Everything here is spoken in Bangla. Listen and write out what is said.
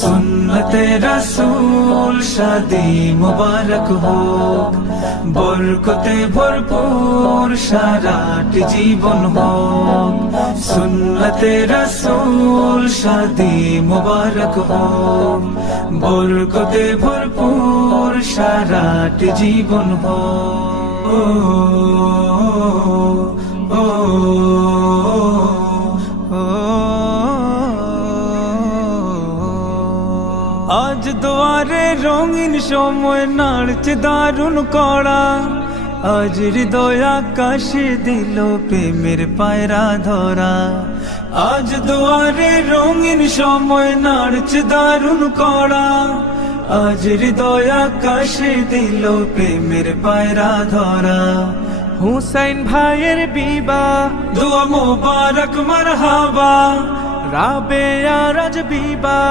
সুন্নতে রাসূল শাদি মুবারক হোক, বরকতে ভরপুর সারাটি জীবন হোক। সুন্নতে রাসূল শাদি মুবারক হোক, বরকতে ভরপুর সারাটি জীবন হোক। ও ও আজ দুয়ারে রঙিন সময় নাড়ছে দারুণ কড়া, আজ হৃদয় আকাশে দিল প্রেমের পায়রা ধরা। আজ দুয়ারে রঙিন সময় নাড়ছে দারুণ কড়া, আজ হৃদয় আকাশে দিল প্রেমের পায়রা ধরা। হুসাইন ভাইয়ের বিবাহ, দোয়া মোবারক মারহাবা, রাবেয়া রাজ বিবাহ।